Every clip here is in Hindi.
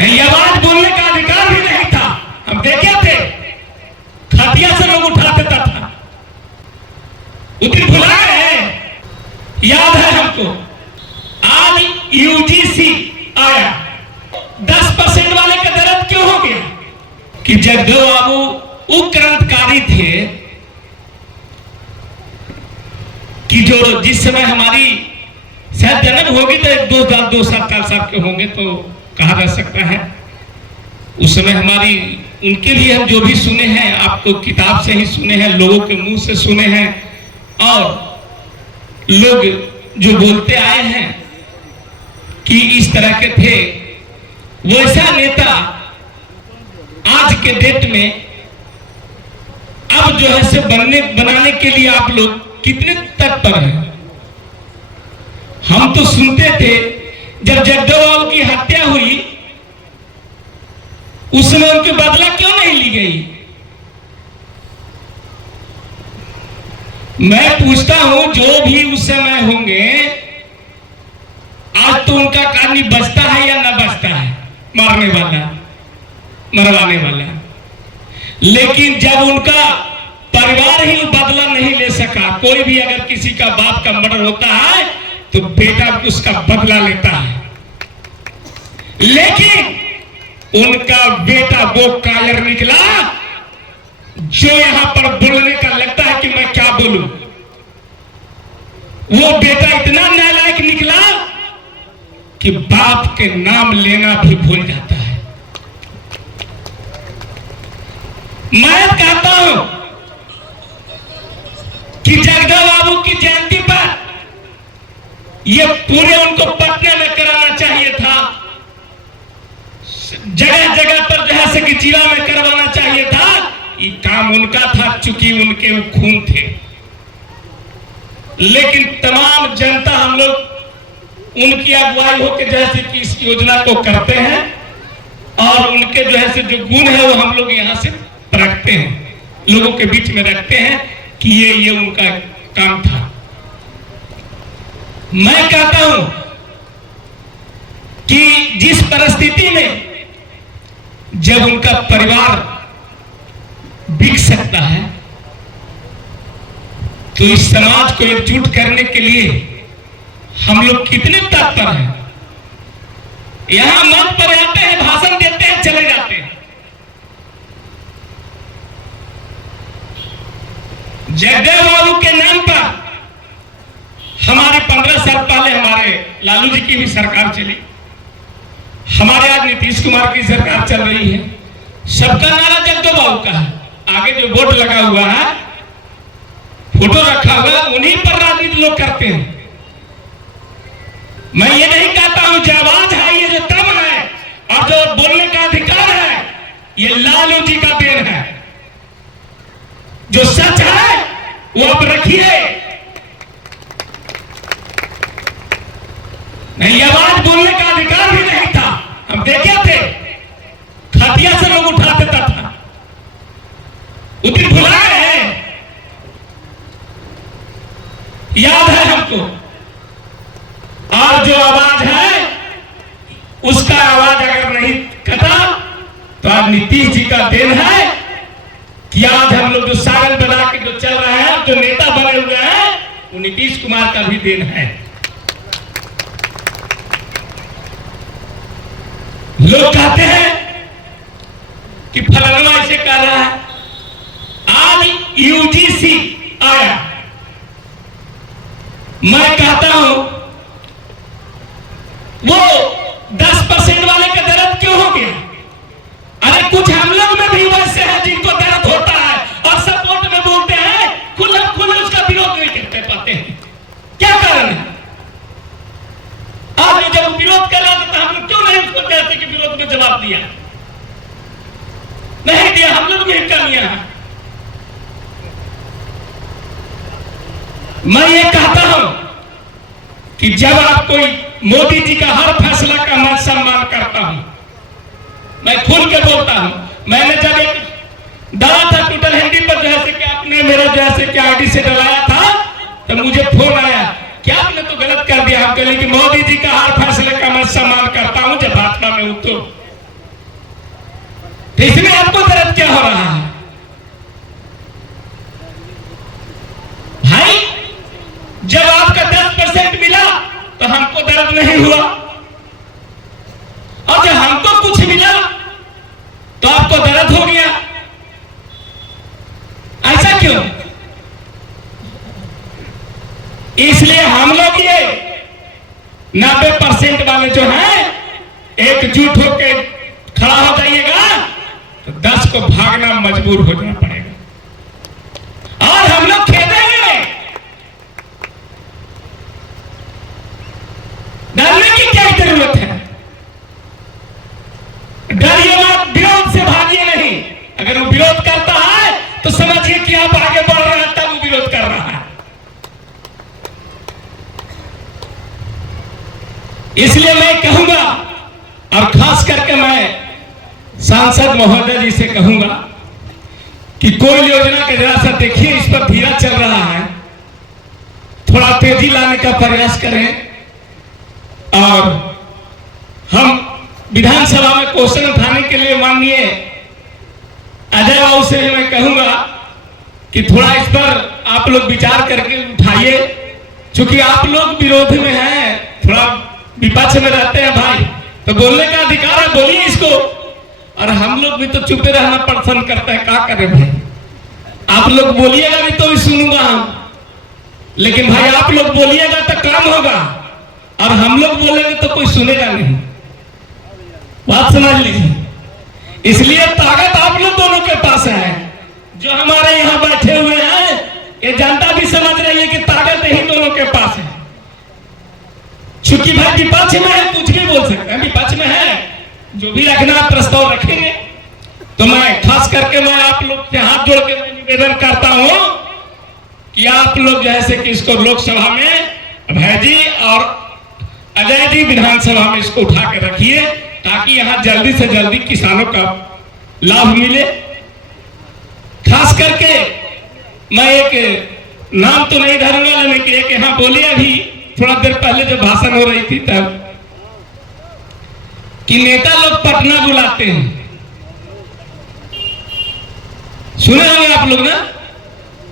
नहीं, आवाज बोलने का अधिकार भी नहीं था। हम देखे थे खटिया से लोग उठा देता था। उस दिन भुला गए, याद है हमको। आज यूजीसी आया, 10% वाले का दर्द क्यों हो गया कि जगदेव बाबू वो क्रांतिकारी थे कि जो जिस समय हमारी शायद जन्म होगी तो 2 साल 4 साल के होंगे तो कहा जा सकता है। उस समय हमारी उनके लिए हम जो भी सुने हैं, आपको किताब से ही सुने हैं, लोगों के मुंह से सुने हैं, और लोग जो बोलते आए हैं कि इस तरह के थे। वैसा नेता आज के डेट में अब जो है से बनाने के लिए आप लोग कितने तत्पर हैं। हम तो सुनते थे जब जगदेव बाबू की हत्या हुई उस समय उनकी बदला क्यों नहीं ली गई। मैं पूछता हूं जो भी उस समय होंगे, आज तो उनका कहानी बचता है या ना बचता है, मारने वाला मरवाने वाला। लेकिन जब उनका परिवार ही बदला नहीं ले सका, कोई भी अगर किसी का बाप का मर्डर होता है तो बेटा उसका बदला लेता है, लेकिन उनका बेटा वो कायर निकला जो यहां पर बोलने का लगता है कि मैं क्या बोलूं। वो बेटा इतना नालायक निकला कि बाप के नाम लेना भी भूल जाता है। मैं कहता हूं कि जगदेव बाबू की जयंती पर ये पूरे उनको पटना में कराना चाहिए था, जगह जगह पर जहां से कि जिला में करवाना चाहिए था। ये काम उनका था चूंकि उनके वो खून थे। लेकिन तमाम जनता हम लोग उनकी अगुवाई होकर जैसे कि इस योजना को करते हैं और उनके जो है से जो गुण है वो हम लोग यहां से रखते हैं, लोगों के बीच में रखते हैं कि ये उनका काम था। मैं कहता हूं कि जिस परिस्थिति में जब उनका परिवार बिक सकता है तो इस समाज को एकजुट करने के लिए हम लोग कितने तत्पर हैं। यहां मंच पर आते हैं, भाषण देते हैं, चले जाते हैं। जगदेव बाबू के नाम पर हमारे 15 साल पहले हमारे लालू जी की भी सरकार चली, हमारे आज नीतीश कुमार की सरकार चल रही है। सबका नारा जगदेव बाबू का है। आगे जो बोर्ड लगा हुआ है, फोटो रखा हुआ है, उन्हीं पर राजनीति लोग करते हैं। मैं ये नहीं कहता हूं जो आवाज है, ये जो दम है और जो बोलने का अधिकार है, ये लालू जी का देन है। जो सच है वो आप रखिए। नहीं, आवाज बोलने का अधिकार भी नहीं था। हम देखे थे खटिया से लोग उठा देता था। उस दिन भुला गए, याद है हमको। और जो आवाज है उसका आवाज अगर नहीं कटा तो आज नीतीश जी का देन है कि आज हम लोग जो सागन बना के जो चल रहे हैं, जो नेता बने हुए हैं, वो नीतीश कुमार का भी देन है। लोग कहते हैं कि फलाना ऐसे कर रहा है। आज यूजीसी आया, मैं कहता हूं वो 10% वाले का दर्द क्यों हो गया। अरे कुछ हम लोग में भी वैसे हैं जिनको दर्द होता है और सपोर्ट में बोलते हैं, खुले उसका विरोध नहीं करते पाते हैं। क्या कारण है? आज जब विरोध कर रहा था तो हम लोग क्यों नहीं उसको कहते कि विरोध में जवाब दिया? नहीं दिया। हम लोग में कमियां हैं। मैं ये कहता हूं कि जब आप कोई मोदी जी का हर फैसला का मैं सम्मान करता हूं, मैं खुल के बोलता हूं। मैंने जब एक डाला था ट्विटर हिंदी पर जैसे कि आपने मेरा जैसे कि आईडी से डलाया था तो मुझे फोन आया कि आपने तो गलत कर दिया। हम कहले कि मोदी जी का हर फैसले का मैं सम्मान करता हूं। जब भाजपा में हूं तो हो रहा है भाई? जब आपका 10% मिला तो हमको दर्द नहीं हुआ, और जब हमको कुछ मिला तो आपको दर्द हो गया। ऐसा क्यों? इसलिए हम लोग ये 90% वाले जो हैं एकजुट होकर खड़ा हो जाइएगा तो 10 को भागना मजबूर हो जाना पड़ेगा। और हम लोग खेलेंगे, डरने की क्या जरूरत है? डरिए मत, विरोध से भागिए नहीं। अगर वो विरोध करता है तो समझिए कि आप आगे बढ़ रहे हैं, तब वो विरोध कर रहा है। इसलिए मैं कहूंगा, और खास करके मैं सांसद महोदय जी से कहूंगा कि कोई योजना के जरा सा देखिए, इस पर धीरा चल रहा है, थोड़ा तेजी लाने का प्रयास करें। और हम विधानसभा में क्वेश्चन उठाने के लिए माननीय अजय बाबू से मैं कहूंगा कि थोड़ा इस पर आप लोग विचार करके उठाइए, क्योंकि आप लोग विरोध में हैं, थोड़ा विपक्ष में रहते हैं भाई, तो बोलने का अधिकार है, बोलिए इसको। और हम लोग भी तो चुप रहना पसंद करते हैं, क्या करें भाई? आप लोग बोलिएगा नहीं तो भी सुनूंगा हम, लेकिन भाई आप लोग बोलिएगा तो काम होगा, और हम लोग बोलेंगे तो कोई सुनेगा नहीं। बात समझ लीजिए। इसलिए ताकत आप लोग दोनों के पास है। जो हमारे यहाँ बैठे हुए हैं, ये जनता भी समझ रही है कि ताकत ही दोनों के पास है। चूंकि भाई विपक्ष में है, कुछ भी बोल सकते हैं, विपक्ष में है, जो भी रखना प्रस्ताव रखेंगे। तो मैं खास करके मैं आप लोग से हाथ जोड़ के निवेदन करता हूं कि आप लोग जैसे कि इसको लोकसभा में अभय जी और अजय जी विधानसभा में इसको उठा के रखिए, ताकि यहां जल्दी से जल्दी किसानों का लाभ मिले। खास करके मैं एक नाम तो नहीं धरूंगा, लेकिन एक यहां बोली अभी थोड़ा देर पहले जो भाषण हो रही थी तब, कि नेता लोग पटना बुलाते हैं। सुने होंगे आप लोग ना?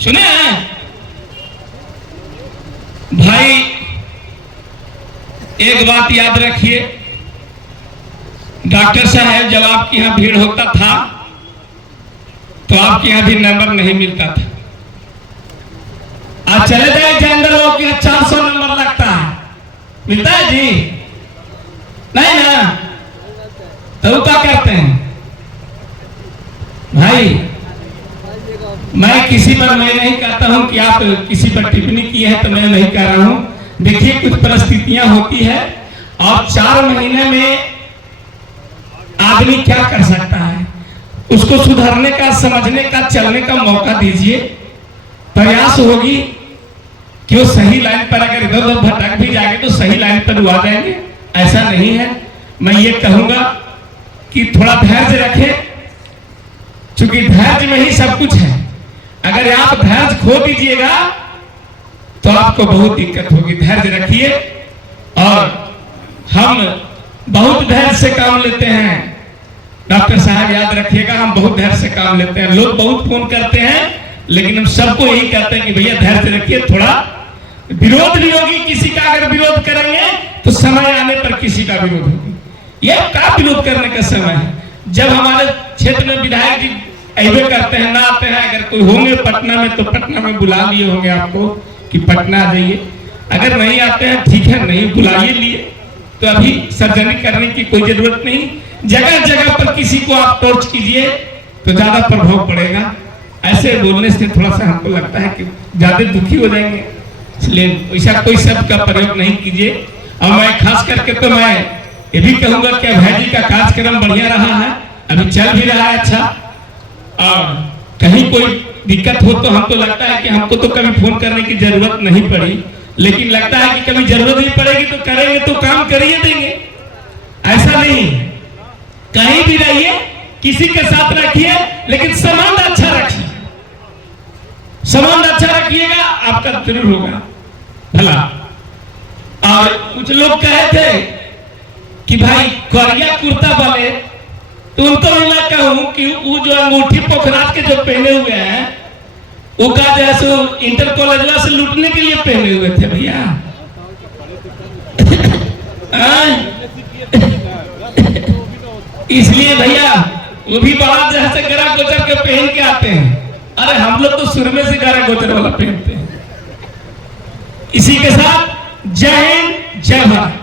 सुने हैं भाई? एक बात याद रखिए, डॉक्टर साहब जब आपके यहां भीड़ होता था तो आपके यहां भी नंबर नहीं मिलता था। आज चले जाए जनरल लोग के 400 नंबर लगता है, मिलता है जी? नहीं ना? तो क्या करते हैं भाई? मैं किसी पर मैं नहीं कहता हूं कि आप किसी पर टिप्पणी की है, तो मैं नहीं कह रहा हूं। देखिए कुछ परिस्थितियां होती है, और 4 महीने में आदमी क्या कर सकता है, उसको सुधारने का, समझने का, चलने का मौका दीजिए। प्रयास होगी कि वो सही लाइन पर, अगर इधर उधर भटक भी जाएंगे तो सही लाइन पर आ जाएंगे। ऐसा नहीं है। मैं ये कहूंगा कि थोड़ा धैर्य रखें, क्योंकि धैर्य में ही सब कुछ है। अगर आप धैर्य खो दीजिएगा तो आपको बहुत दिक्कत होगी। धैर्य रखिए, और हम बहुत धैर्य से काम लेते हैं। डॉक्टर साहब याद रखिएगा, हम बहुत धैर्य से काम लेते हैं। लोग बहुत फोन करते हैं, लेकिन हम सबको यही कहते हैं कि भैया धैर्य रखिए। थोड़ा विरोध भी होगी किसी का, अगर विरोध करेंगे तो समय आने पर किसी का विरोध होगी। यह का विरोध करने का समय है। जब हमारे क्षेत्र में विधायक जी ऐसे करते हैं, ना आते हैं, अगर कोई होंगे पटना में तो पटना में बुला लिए होंगे आपको कि पटना आ जाइए। अगर नहीं आते हैं ठीक है, नहीं बुलाइए लिए, तो अभी सर्जरी करने की कोई जरूरत नहीं। जगह जगह पर किसी को आप टॉर्च कीजिए तो ज्यादा प्रभाव पड़ेगा। ऐसे बोलने से थोड़ा सा हमको लगता है कि ज्यादा दुखी हो जाएंगे, इसलिए वैसा कोई शब्द का प्रयोग नहीं कीजिए। और मैं खास करके तो मैं ये भी कहूंगा कि अभय जी का कार्यक्रम बढ़िया रहा है, अभी चल भी रहा है अच्छा। और कहीं कोई दिक्कत हो तो हमको लगता है कि हमको तो कभी फोन करने की जरूरत नहीं पड़ी, लेकिन लगता है कि कभी जरूरत नहीं पड़ेगी तो करेंगे, तो काम करिए देंगे। ऐसा नहीं, कहीं भी रहिए, किसी के साथ रखिए, लेकिन संबंध अच्छा रखिए। संबंध अच्छा रखिएगा, आपका जरूर होगा भला। और कुछ लोग कहे थे कि भाई करिया कुर्ता वाले तो उनको भी मैं कहूं कि वो जो अंगूठी पोखराज के जो पहने हुए हैं वो का जैसे इंटर कॉलेज से लूटने के लिए पहने हुए थे भैया। इसलिए भैया वो भी बड़ा जैसे गरा गोचर के पहन के आते हैं। अरे हम लोग तो सुरमे से गरा गोचर वाला पहनते हैं। इसी के साथ जय हिंद जय भारत।